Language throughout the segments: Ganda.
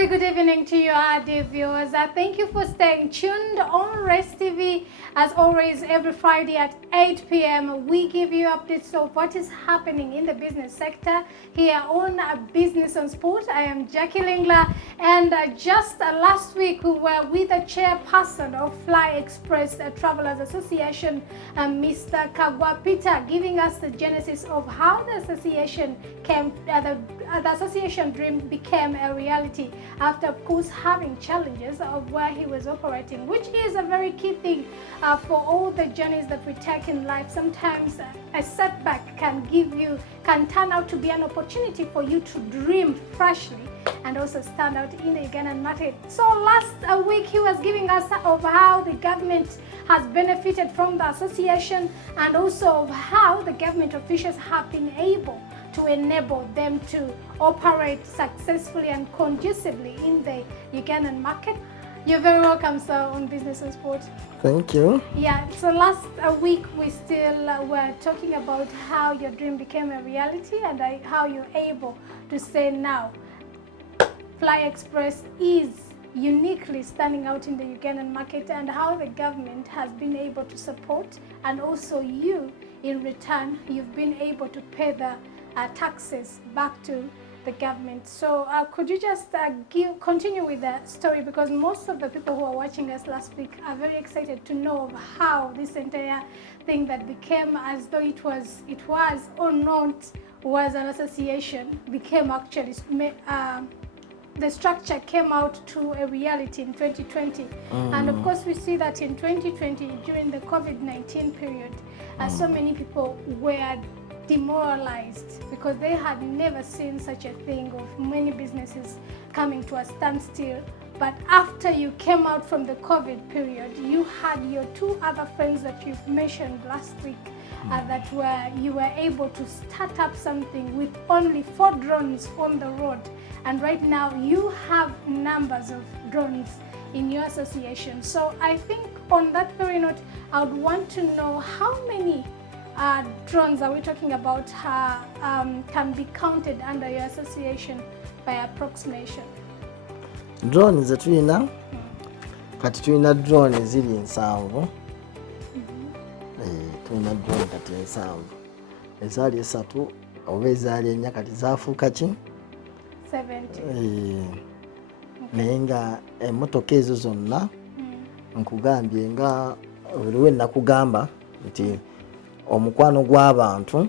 very good evening to you, our dear viewers. Thank you for staying tuned on Rest TV. As always, every Friday at 8 p.m., we give you updates of what is happening in the business sector here on Business on Sport. I am Jackie Lingla, and just last week we were with the chairperson of Fly Express Travelers Association, Mr. Kagwa Peter, giving us the genesis of how the association came, the association dream became a reality after, of course, having challenges of where he was operating, which is a very key thing for all the journeys that we take in life. Sometimes a setback can turn out to be an opportunity for you to dream freshly and also stand out in the Ugandan market. So last week he was giving us of how the government has benefited from the association, and also of how the government officials have been able to enable them to operate successfully and conducively in the Ugandan market. You're very welcome, sir, on Business and Sport. Thank you. Yeah, so last week we still were talking about how your dream became a reality, and how you're able to say now Fly Express is uniquely standing out in the Ugandan market, and how the government has been able to support, and also you, in return, you've been able to pay the taxes back to the government. So could you just continue with the story, because most of the people who are watching us last week are very excited to know of how this entire thing that became as though it was or not was an association became actually the structure came out to a reality in 2020. And of course we see that in 2020 during the COVID-19 period, so many people were demoralized because they had never seen such a thing of many businesses coming to a standstill. But after you came out from the COVID period, you had your two other friends that you've mentioned last week that you were able to start up something with only 4 drones on the road. And right now you have numbers of drones in your association. So I think on that very note, I would want to know how many drones are we talking about can be counted under your association by approximation? Drone zetulina kati tulina drone ziri 7. Tulina drone kati 7. Ezaali 3 oba ezaali 4 kati zaafuuka ki 70. Naye nga emmotoka ezo zonna nkugambye nga buli nakugamba nti omukwano gw'abantu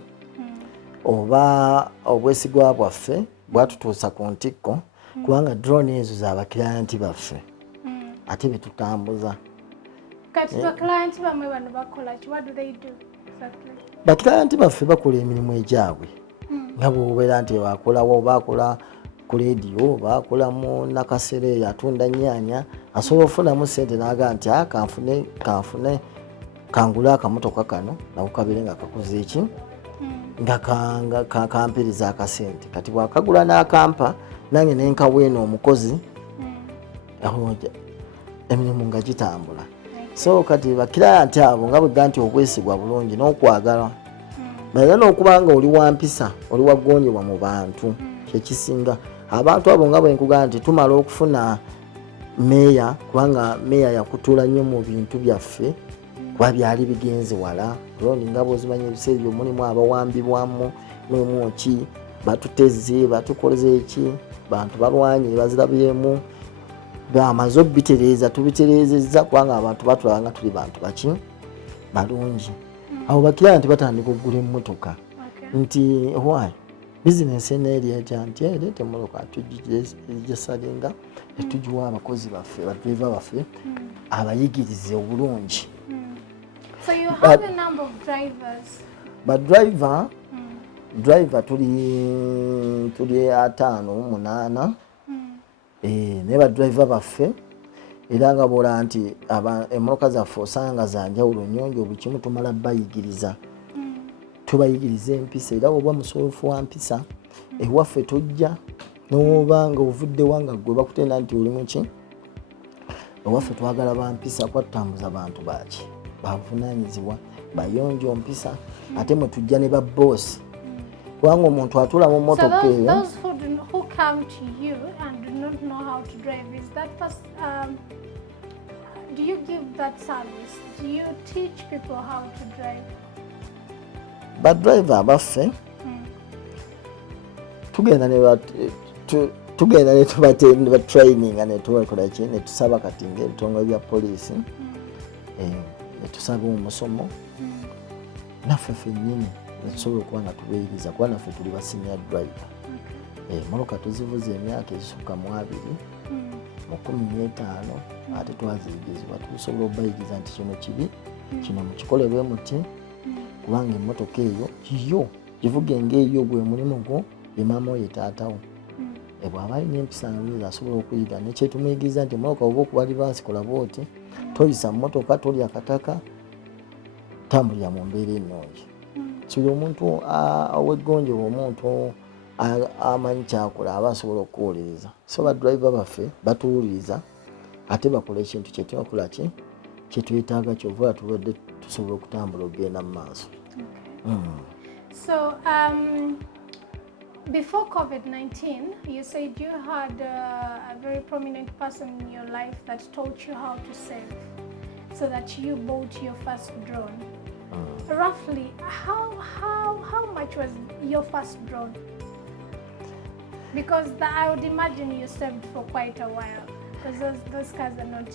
oba obwesigwa bwaffe bwatutuusa ku ntikko, kubanga drone ezo z'abakirayanti baffe ate betutambuza. Kati bakirayanti bamwe bano bakola ki? What do they do exactly? Bakirayanti baffe bakola emirimu egyabwe nga bw'obeera nti bakolawo, oba akola ku leediyo, oba akola mu nakasere atunda nnyaanya, asobola okufunamu ssente n'aga nti kanfune kangula akamotoka kano nako kabeere nga kakoze eki nga kampiriza akasente. Kati bwakagula n'akampa nange nenkaweeno omukozi emirimu nga gitambula. So kati bakirayanti abo nga bwegga nti obwesigwa bulungi n'okwagala era n'okuba nga oli wampisa, oli wagonjebwa mu bantu kyekisinga. Abantu abo nga bwe nkugamba nti tumala okufuna meeya, kubanga meeya yakutuula nnyo mu bintu byaffe kuba byali bigenze wala. Drone nga bw'ozimanyi ebiseera ebyo mulimu abawambibwamu, mulimu ki, batuteze, batukoleze eki, bantu balwanye bazirabiremu, bamaze obitereeza tubitereezezza kubanga abantu batulaba nga tuli bantu baki balungi. Abo bakirayanti batandika okugula emmotoka nti why bizinesi eneeri etya nti leeta emmotoka tugisalinga etugiwa abakozi baffe, badriva baffe abayigirize obulungi. So you have a number of drivers. But driver tuli 5-8 ne badriva baffe, era nga bw'olaba nti emmotoka zaffe osanga za njawulo nnyonjo, buli kimu tumala bayigiriza. Tubayigiriza empisa, era oba musoofu wa mpisa ewaffe tojja n'oba nga ovuddewa nga gwe bakutenda nti oli muki, ewaffe twagala bampisa kuba tutambuza bantu baki bavunaanyizibwa bayonjo mpisa, ate mwe tujja ne ba boss kubanga omuntu atula mu mmotoka eyo. So those who come to you and do not know how to drive, is that first, do you give that service? Do you teach people how to drive? But driver baffe tugenda ne tubatendi ba training ne tubakola ki ne tusaba kati ng'ebitongole bya poliisi ne tusaba omusomo naffe ffennyini ne tusobola okuba nga tubeeyiriza kuba naffe tuli ba senior driver. Mmotoka tuzivuza emyaka esukka mu 2 mu 15 ate twaziyigizibwa tusobola obayiriza nti kino kibi kino mukikole bwe muti kubanga emmotoka eyo yo givuga ng'eyo gwe mulimu gwo ye maama oyo taatawo bw'aba alina empisa nziza asobola okuyiga nekyetumuyigiriza nti emmotoka oba okuba libansikola bwoti toyisa mmotoka tolya kataka tambulira mu mbeera ennungi. Kiri omuntu ow'eggonjebwa omuntu amanyi kyakola aba asobola okuwuliriza. So badriver baffe batuwuliriza ate bakola ekintu kyetunakola ki kyetuyetaaga kyova tubadde tusobola okutambula okugenda mu maaso. So before COVID-19, you said you had a very prominent person in your life that taught you how to save so that you bought your first drone. Roughly, how much was your first drone? Because I would imagine you saved for quite a while because those cars are not,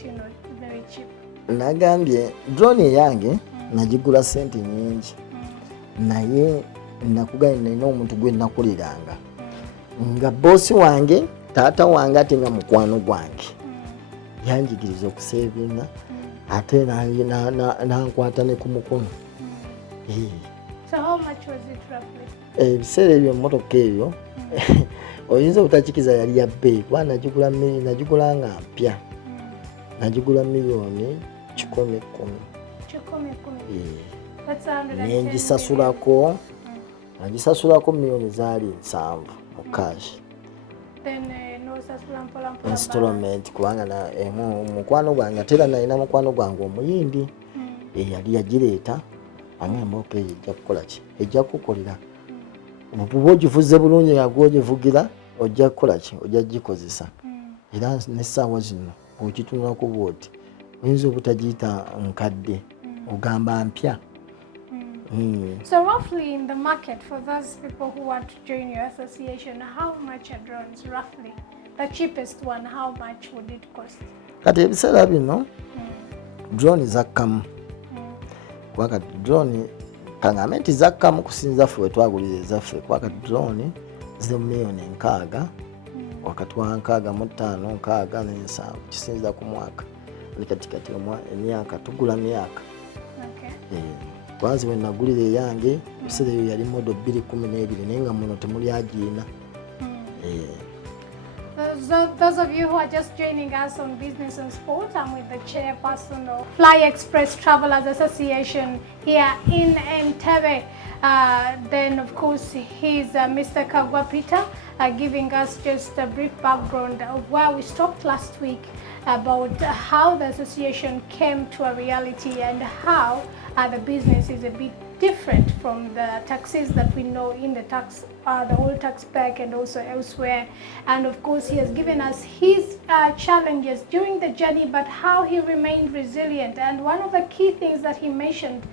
very cheap. Nagambye drone yange nagigula sente nyingi naye nakuganya nina omuntu gwe nakuliranga nga bosi wange taata wange ate nga mukwano gwange yanjigiriza okusevinga ate nankwata ne ku mukono. So how much was it roughly? Ebiseera ebyo emmotoka ebyo oyinza obutakikiza yali ya bbeeyi kuba nagigula nga mpya nagigula $1,10,000. Nengisasulako $7,000,000 mu cash. Installment kubanga mukwano gwange ate era nalina mukwano gwange omuyindi yali yagireeta angamba eyo ejja kukola ki ejja kukolera obuba ogivuze bulungi nga gwogivugira ojja kukola ki ojja gikozesa era n'essaawa zino bw'ogitunulako bwoti oyinza obutagiyita nkadde ogamba mpya. So roughly in the market, for those people who want to join your association, how much are drones roughly? The cheapest one, how much would it cost? Kati ebiseera bino drone zakkamu kuba kati drone kaŋŋambe nti zakkamu kusinza ffe we twagulira ezaffe kuba kati drone ziri mu $6,000,000 wakati wa 65, 67 kisinza ku mwaka kati emyaka tugula myaka. Kwanza we nagulira eyange ebiseera eyo yali model 2012 naye nga muno temuli agiina. Those of you who are just joining us on Business and Sport, I'm with the chairperson of Fly Express Travelers Association here in Entebbe. Then of course he's Mr. Kagwa Peter, giving us just a brief background of where we stopped last week about how the association came to a reality and how the business is a bit different from the taxis that we know in the old tax pack and also elsewhere. And of course he has given us his challenges during the journey, but how he remained resilient. And one of the key things that he mentioned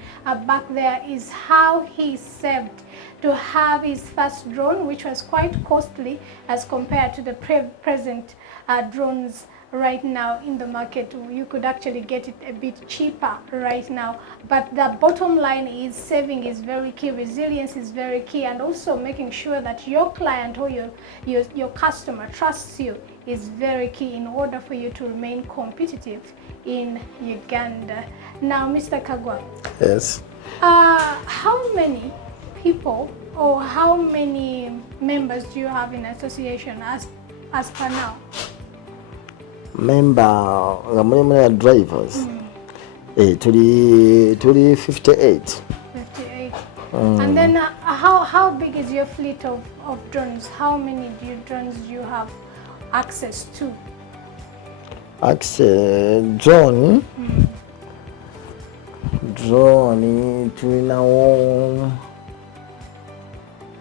back there is how he saved to have his first drone, which was quite costly as compared to the present drones right now in the market. You could actually get it a bit cheaper right now, but the bottom line is saving is very key, resilience is very key, and also making sure that your client or your customer trusts you is very key in order for you to remain competitive in Uganda. Now, Mr. Kagwa. Yes. How many people or how many members do you have in association as per now? Member nga mulimu ya drivers tuli 58. 58. And then how big is your fleet of drones? How many drones do you have access to? Access drone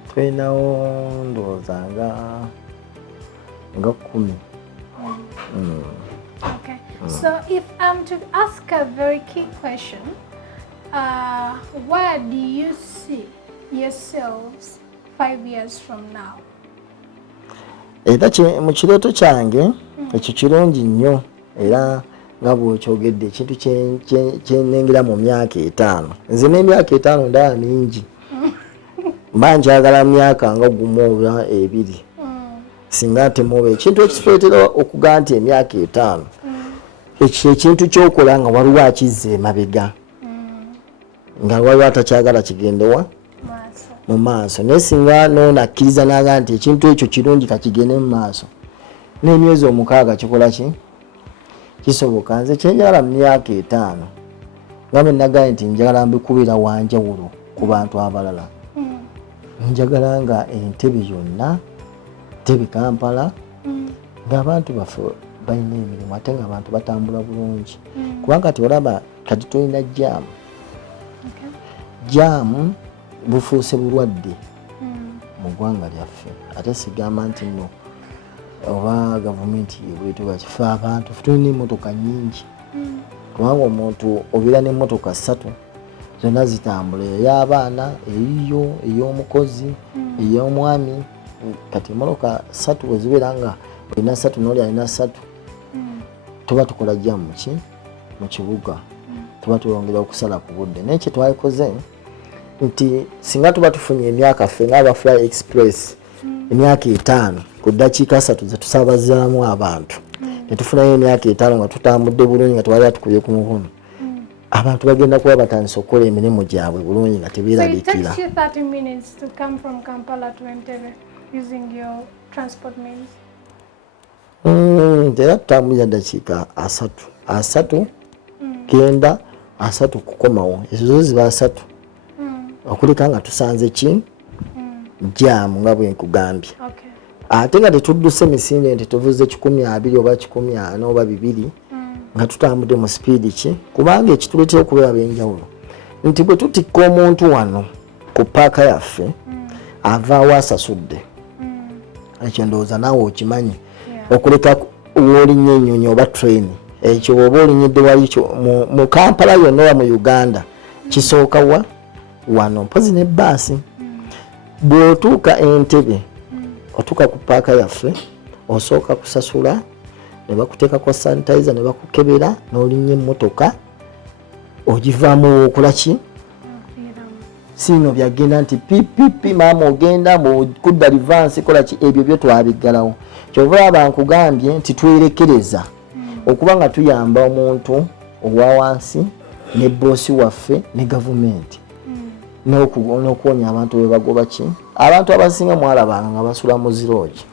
tulinawo ndowooza nga nga 10. Okay. So if I'm to ask a very key question, where do you see yourselves 5 years from now? Era mu kirooto kyange ekyo kirungi nnyo era nga bw'okyogedde ekintu kyenengera mu myaka 5. Nze n'emyaka 5 ndaba mingi. Mba njagala myaka nga gumu oba 2 singa temuba ekintu ekituleetera okugaa nti emyaka 5 ekyo ekintu kyokola nga waliwo akizza emabega nga waliwo atakyagala kigendewa mu maaso naye singa noonakkiriza naga nti ekintu ekyo kirungi kakigende mu maaso n'emyezi 6 kikola ki kisoboka. Nze kyenjagala mu myaka 5 nga bwe nagaye nti njagala mbikubira wanjawulo ku bantu abalala. Njagala nga Entebbe yonna Entebbe Kampala ng'abantu baffe balina emirimu ate ng'abantu batambula bulungi kubanga tiolaba kati tulina jaamu. Jaamu bufuuse bulwadde mu ggwanga lyaffe ate sigamba nti nno oba gavumenti bwetuba kife abantu tulina emmotoka nnyingi kubanga omuntu obeera n'emmotoka 3 zonna zitambula ey'abaana eyiyo ey'omukozi ey'omwami kati emmotoka 3 bwe zibeera nga olina 3 n'oli alina 3 tuba tukola jaamu mu kibuga tuba tuyongera okusala ku budde naye kye twalikoze nti singa tuba tufunye emyaka ffe ng'aba Fly Express emyaka 5 ku ddakiika 3 ze tusaabazaamu abantu ne tufunayo emyaka 5 nga tutambudde bulungi nga twali atukubye ku mukono abantu bagenda kuba batandise okukola emirimu gyabwe bulungi nga tebeeraliikira. So it takes you 30 minutes to come from Kampala to Entebbe using your transport means? Era tutambulira ddakiika 3 genda 3 kukomawo ezo zo ziba 3 okuleka nga tusanze jaamu nga bwe nkugambye. Ate nga tetudduse emisinde nti tuvuze 120 oba 140 oba 200 nga tutambudde mu sipiidi kubanga ekituleetera okubeera ab'enjawulo nti bwe tutikka omuntu wano ku paaka yaffe avaawo asasudde ekyo ndowooza naawe okimanyi okuleka w'olinnye ennyonyi oba train ekyo oba olinyidde wali mu Kampala yonna oba mu Uganda kisooka wano mpozi ne bbaasi bw'otuuka Entebbe otuuka ku paaka yaffe osooka kusasula ne bakuteekako sanitizer ne bakukebera n'olinnya emmotoka ogivaamu okola ki siino byagenda nti pipipi maama ogenda kudda rivansi kola ki ebyo byo twabiggalawo kyova bankugambye nti twerekereza okuba nga tuyamba omuntu owa wansi ne boosi waffe ne gavumenti n'okuwonya abantu bwe bagoba abantu abasinga mwalabanga nga basula mu ziroogi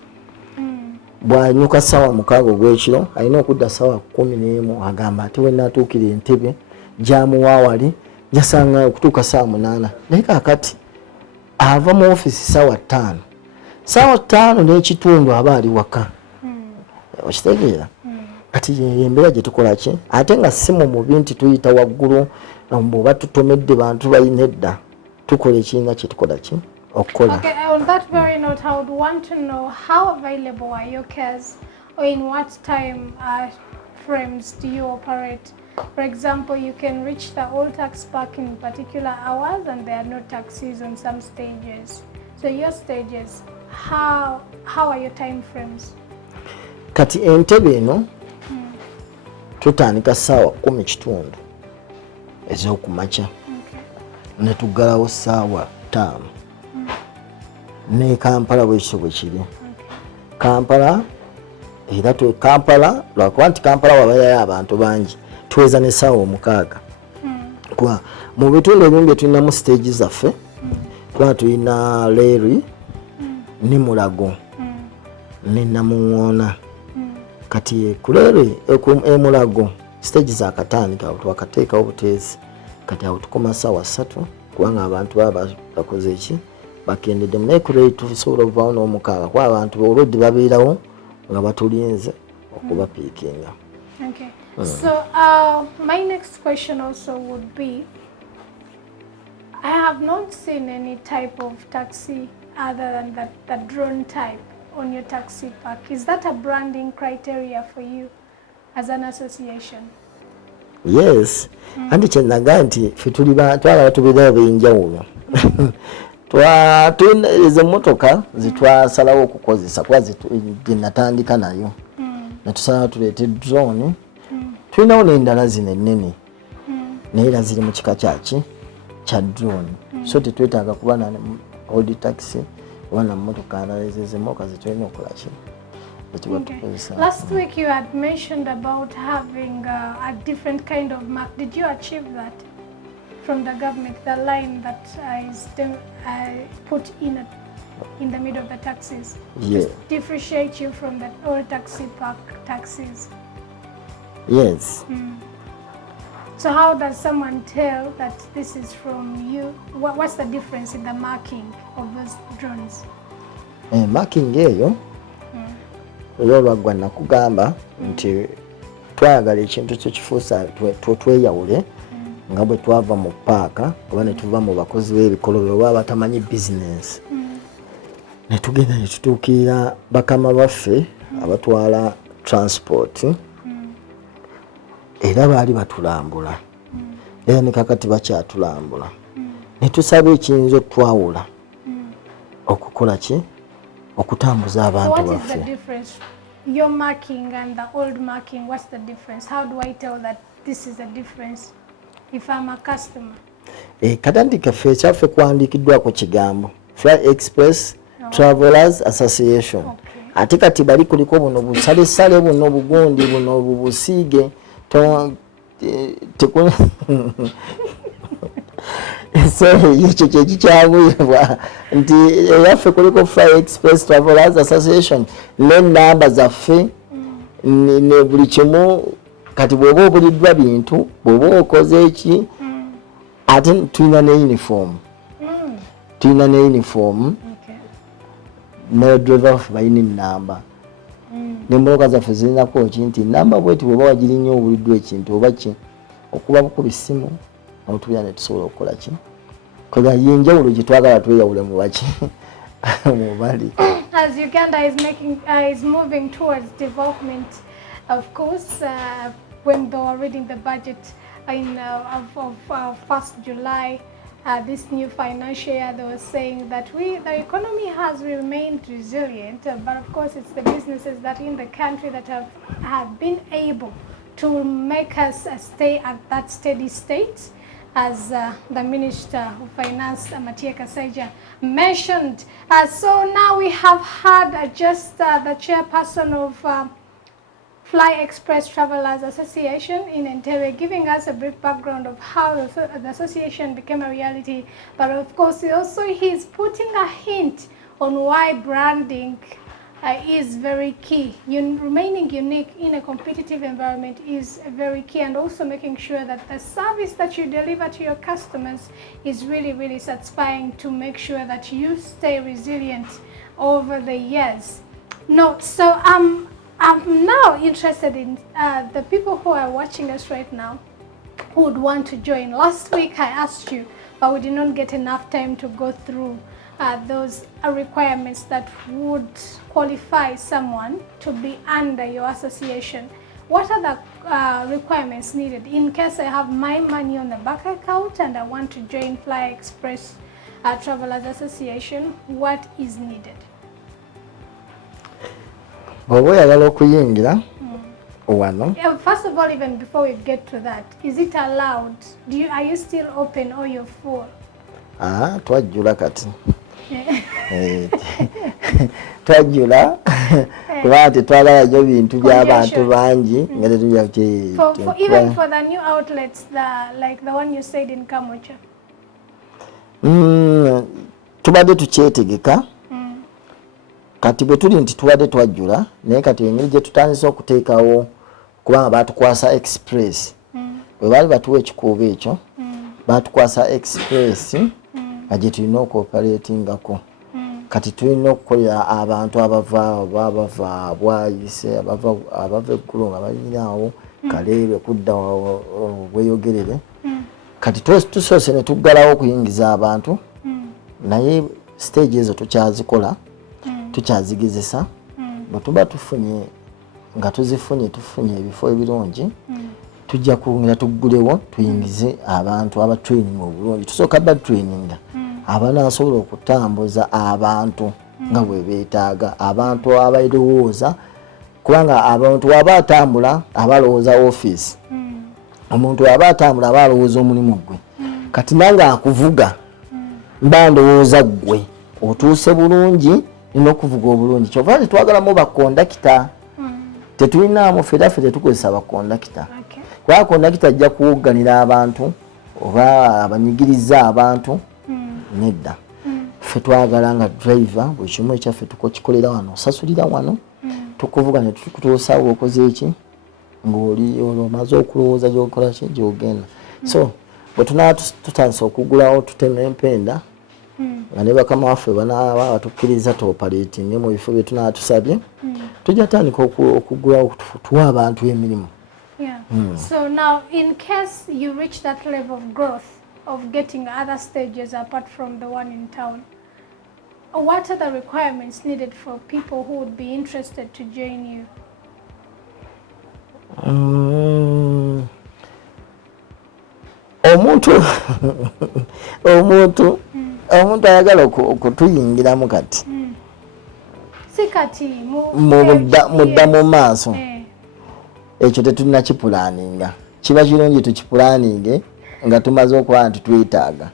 bwanyuka ssaawa 6 ogw'ekiro alina okudda ssaawa 11 agamba ati we naatuukira Entebbe jaamu waawali jasanga okutuuka ssaawa 8 naye kaakati ava mu ofiisi ssaawa 5 n'ekitundu aba ali waka okitegeera kati embeera gye tukola ate nga si mu mubi nti tuyita waggulu bw'oba tutomedde bantu balina edda tukola ekiringa kye tukola okukola. Okay, on that very note, I would want to know how available are your cares, or in what time frames do you operate? For example, you can reach the old tax park in particular hours, and there are no taxis on some stages. So your stages, how are your time frames? Kati Entebbe eno tutandika ssaawa 10 ez'okumakya ne tuggalawo ssaawa 5 ne Kampala bwekityo bwe kiri. Kampala era Kampala lwakuba nti Kampala wabayayo abantu bangi tuweza ne ssaawa 6 kuba mu bitundu ebimu bye tulinamu stage zaffe kuba tulina Leri ne Mulago ne Namuŋŋoona kati ku Leri Mulago stage zakatandika twakateekawo buteezi kati awo tukoma ssaawa 3 kubanga abantu baba bakoze bakendedde naye ku Leri tusobola okuvaawo n'omukaaga kuba abantu olwedde babeerawo nga batulinze okubapiikinga. Okay. So my next question also would be, I have not seen any type of taxi other than the drone type on your taxi park. Is that a branding criteria for you as an association? Yes. Andi kyenaga nti ffe tuli twagala tubeera ab'enjawulo. Izo emmotoka zitwasalawo okukozesa kuba ginatandika nayo. Netusalawo tuleete drone. Tulinawo n'endala zino ennene. Naye era ziri mu kika kya drone. So tetwetaaga kuba na old taxi oba na mmotoka endala ez'emmotoka zetulina okukola ki. Last week you had mentioned about having a different kind of mark. Did you achieve that from the government, the line that is put in the middle of the taxis? Yeah. To differentiate you from the old taxi park taxis? Yes. So how does someone tell that this is from you? What's the difference in the marking of those drones? Marking eyo olwolwaggwa nakugamba nti twayagala ekintu kyekifuusa tweyawule nga bwe twava mu paaka oba ne tuva mu bakozi b'ebikolobero oba batamanyi bizinensi ne tugenda ne tutuukirira bakama baffe abatwala transport era baali batulambula era ne kakati bakyatulambula ne tusaba ekiyinza okutwawula okukola ki okutambuza abantu baffe. So what is the difference? Your marking and the old marking, what's the difference? How do I tell that this is a difference if I'm a customer? Katandi kaffe ekyaffe kuwandiikiddwako kigambo Fly Express Travelers Association. Ate kati bali kuliko buno busalesale buno bugundi buno bubusiige so ekyo kyekikyabuyibwa nti eyaffe kuliko Fly Express Travelers Association n'ennamba zaffe ne buli kimu kati bw'oba obuliddwa bintu bw'oba okoze eki ate tulina ne uniform ne driver waffe balina ennamba n'emmotoka zaffe zirinako ki nti nnamba bweti bw'oba wagirinnyo obuliddwa ekintu oba ki okuba bukuba essimu tubira ne tusobola okukola ki kola yenjawulo gye twagala tweyawule mu baki mu bali. As Uganda is moving towards development, of course, when they were reading the budget of 1st July, this new financial year, they were saying that the economy has remained resilient, but of course it's the businesses that in the country that have been able to make us stay at that steady state, as the Minister of Finance, Matia Kasaija, mentioned. So now we have had just the chairperson of Fly Express Travelers Association in Entebbe giving us a brief background of how the association became a reality. But of course, he's putting a hint on why branding is very key. Remaining unique in a competitive environment is very key, and also making sure that the service that you deliver to your customers is really, really satisfying to make sure that you stay resilient over the years. So I'm now interested in the people who are watching us right now who would want to join. Last week I asked you, but we did not get enough time to go through those requirements that would qualify someone to be under your association. What are the requirements needed in case I have my money on the bank account and I want to join Fly Express Travelers Association? What is needed? First of all, even before we get to that, is it allowed? Are you still open or you're full? Twajjula kati. Twajjula kuba tetwagala nnyo bintu by'abantu bangi nga tetujja even for the new outlets, like the one you said in Kamocha. Tubadde tukyetegeka kati bwe tuli nti tubadde twajjula naye kati engeri gye tutandise okuteekawo kubanga baatukwasa express bwe baali batuwa ekikuubo ekyo baatukwasa express nga gye tulina okuoperatingako kati tulina okukolera abantu abava bwayise abava eggulu nga balinaawo kaleebe kudda bweyogerere kati tusoose ne tuggalawo okuyingiza abantu naye stage ezo tukyazikola tukyazigezesa bwe tuba tufunye nga tufunye ebifo ebirungi tujja kwongera tuggulewo tuyingize abantu aba training obulungi tusooka ba training abanasobola okutambuza abantu nga bwe beetaaga abantu abalowooza kubanga abantu aba atambula abalowooza office omuntu aba atambula aba alowooza omulimu gwe kati nange akuvuga mba ndowooza gwe otuuse bulungi nina okuvuga obulungi kyova tetwagalamu bakondakita tetulinamu fedaffe tetukozesa bakondakita kuba kondakita ajja kuwugganira abantu oba abanyigiriza abantu nedda ffe twagala nga driver buli kimu ekyaffe tukikolera wano osasulira wano tukuvuga ne tukutuusawo okoze eki ng'oli omaze okulowooza gyokola ki gyogenda so bwe tunaba tutandisa okugulawo tutema empenda nga ne bakama waffe banaaba batukkiriza tuoperating mu bifo bye tunaba tusabye tujja tandika okugulawo tuwa abantu emirimu. So now in case you reach that level of growth of getting other stages apart from the one in town, what are the requirements needed for people who would be interested to join you? Omuntu ayagala okutuyingiramu kati si kati mudda mu maaso ekyo tetulina kipulaninga kiba kirungi tukipulaninge nga tumaze okuba nti twetaaga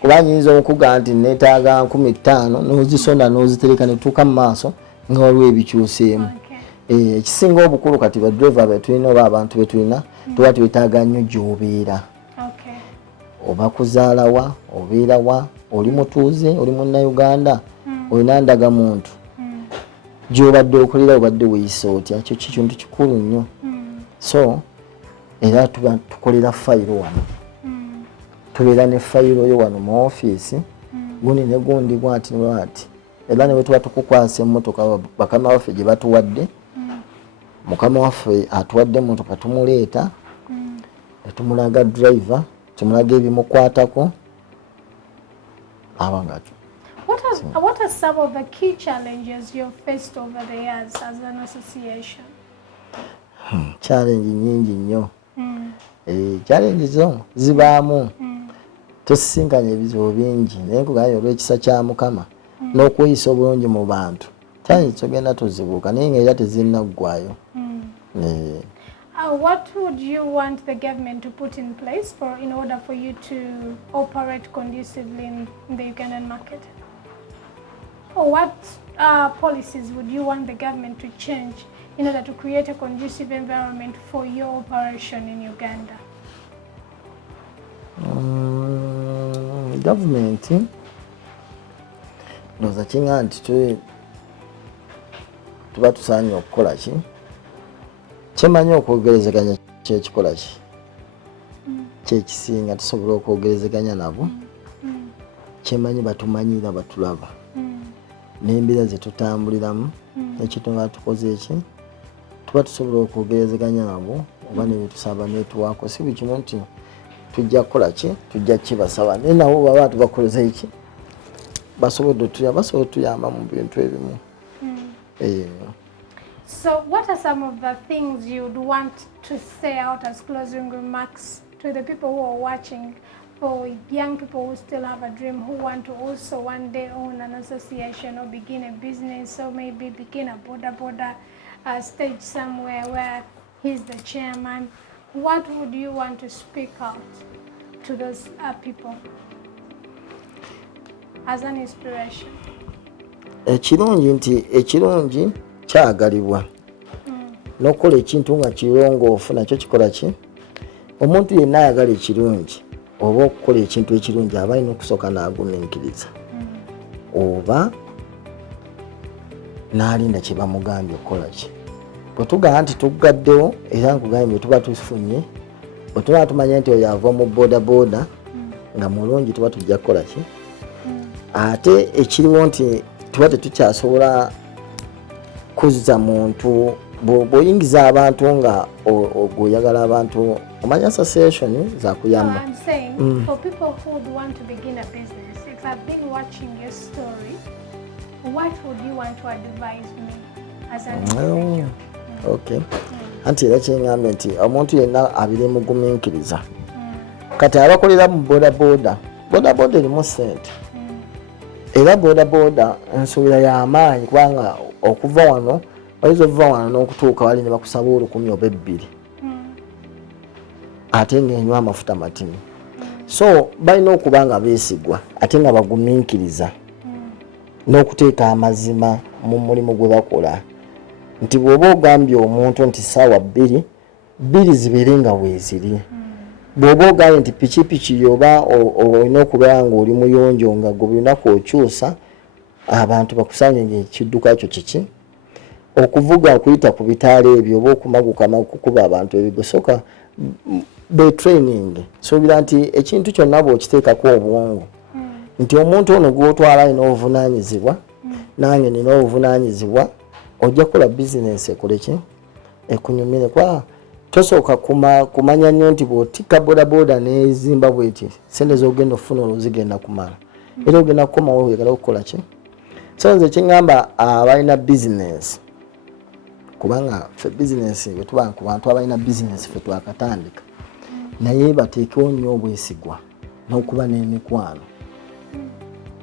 kuba nyinza okuga nti neetaaga 15,000 n'ozisonda n'ozitereka ne tuuka mu maaso nga waliwo ebikyuseemu. Ekisinga obukulu kati badriver betulina oba abantu betulina tuba twetaaga nnyo gy'obeera oba kuzaalawa obeerawa oli mutuuze oli munnauganda olina ndagamuntu gy'obadde okolera obadde weeyisa otya ekyo kintu kikulu nnyo. So era tuba tukolera fayiro wano tubeera ne fayiro yo wano mu ofiisi gundi ne gundi bwati ne bwati era ne bwe tuba tukukwasa emmotoka bakama waffe gye batuwadde mukama waffe atuwadde emmotoka tumuleeta tumulaga driver tumulaga ebimukwatako abangati. What are some of the key challenges you've faced over the years as an association? Challenge nyingi nnyo. Challenge zo zibaamu tosisinkanye ebizibu bingi naye nkugambye olw'ekisa kya Mukama n'okweyisa obulungi mu bantu challenge togenda tozibuuka naye nga era tezinnaggwayo. What would you want the government to put in place in order for you to operate conducively in the Ugandan market? Or what policies would you want the government to change in order to create a conducive environment for your operation in Uganda? Government ndoza kinga nti tuba tusaanye okukola ki kyemanyi okwogerezeganya kyekikola ki kyekisinga tusobola okwogerezeganya nabo kyemanyi batumanyira batulaba n'embeera zetutambuliramu ekituba tukoze eki tuba tusobola okwogerezeganya nabo oba nebetusaba netuwaako si buli kimu nti tujja kukola ki tujja kibasaba naye nabo baba tubakoleza eki basobodde tuyamba mu bintu ebimu. So what are some of the things you'd want to say out as closing remarks to the people who are watching, for young people who still have a dream, who want to also one day own an association or begin a business or maybe begin a border stage somewhere where he's the chairman? What would you want to speak out to those people as an inspiration? Ekirungi kyagalibwa n'okukola ekintu nga kirongoofu nakyo kikola ki omuntu yenna ayagala ekirungi oba okukola ekintu ekirungi aba alina okusooka n'agumiikiriza oba n'alinda kye bamugambye okukola ki. Bwe tugamba nti tugaddewo era nkugambye bwe tuba tufunye bwe tuba tumanya nti oyo ava mu bodaboda nga mulungi tuba tujja kukola ki ate ekiriwo nti tuba tetukyasobola kuzza muntu bw'oyingiza abantu nga oyagala abantu omanya association zakuyamba. I'm saying for people who would want to begin a business, if I've been watching your story, what would you want to advise me as an individual? Okay. Anti era kyeŋŋambye nti omuntu yenna abire mu gumiikiriza. Kati abakolera mu bodaboda erimu ssente. Era bodaboda ensuubira y'amaanyi kubanga okuva wano oyinza okuva wano n'okutuuka wali ne bakusaba 1000 oba 2,000 ate ng'enywa amafuta matini. So balina okuba nga beesigwa ate nga bagumiikiriza n'okuteeka amazima mu mulimu gwe bakola. Nti bw'oba ogambye omuntu nti ssaawa 2 zibeere nga weeziri. Bw'oba ogambye nti pikipiki yoba olina okubeera ng'oli muyonjo nga gwe lunaku okyusa abantu bakusanye ng'ekidduka kyo kiki. Okuvuga okuyita ku bitaala ebyo oba okumaguka kukuba abantu ebigosoka betraining. Suubira nti ekintu kyonna bw'okiteekako obwongo nti omuntu ono gw'otwala alina obuvunaanyizibwa nange nina obuvunaanyizibwa ojja kukola bizinesi ekoleki ekunyumire kwa tosooka kumanya nnyo nti bw'otikka bodaboda n'ezimba bweti sente z'ogenda okufuna olwo zigenda kumala era ogenda kukomawo oyagala okukola ki. So nze kiŋŋamba abalina bizinesi kubanga ffe bizinesi bwe tuba ku bantu abalina bizinesi ffe twakatandika naye bateekewo nnyo obwesigwa n'okuba n'emikwano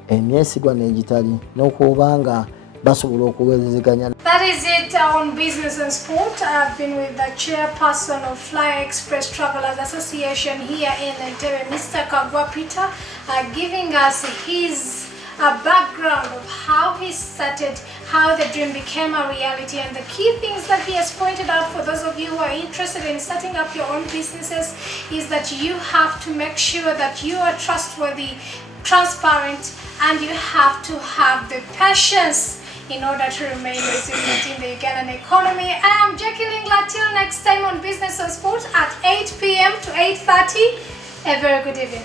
emyesigwa n'egitali n'okuba nga basobola okuwezezeganya. That is it on Business and Sport. I've been with the chairperson of Fly Express Travelers Association here in Entebbe, Mr. Kagwa Peter, giving us his background of how he started, how the dream became a reality, and the key things that he has pointed out for those of you who are interested in starting up your own businesses is that you have to make sure that you are trustworthy, transparent, and you have to have the patience in order to remain resilient in the Ugandan economy. I am Jackie Lingla. Till next time on Business and Sport at 8 p.m. to 8:30. A very good evening.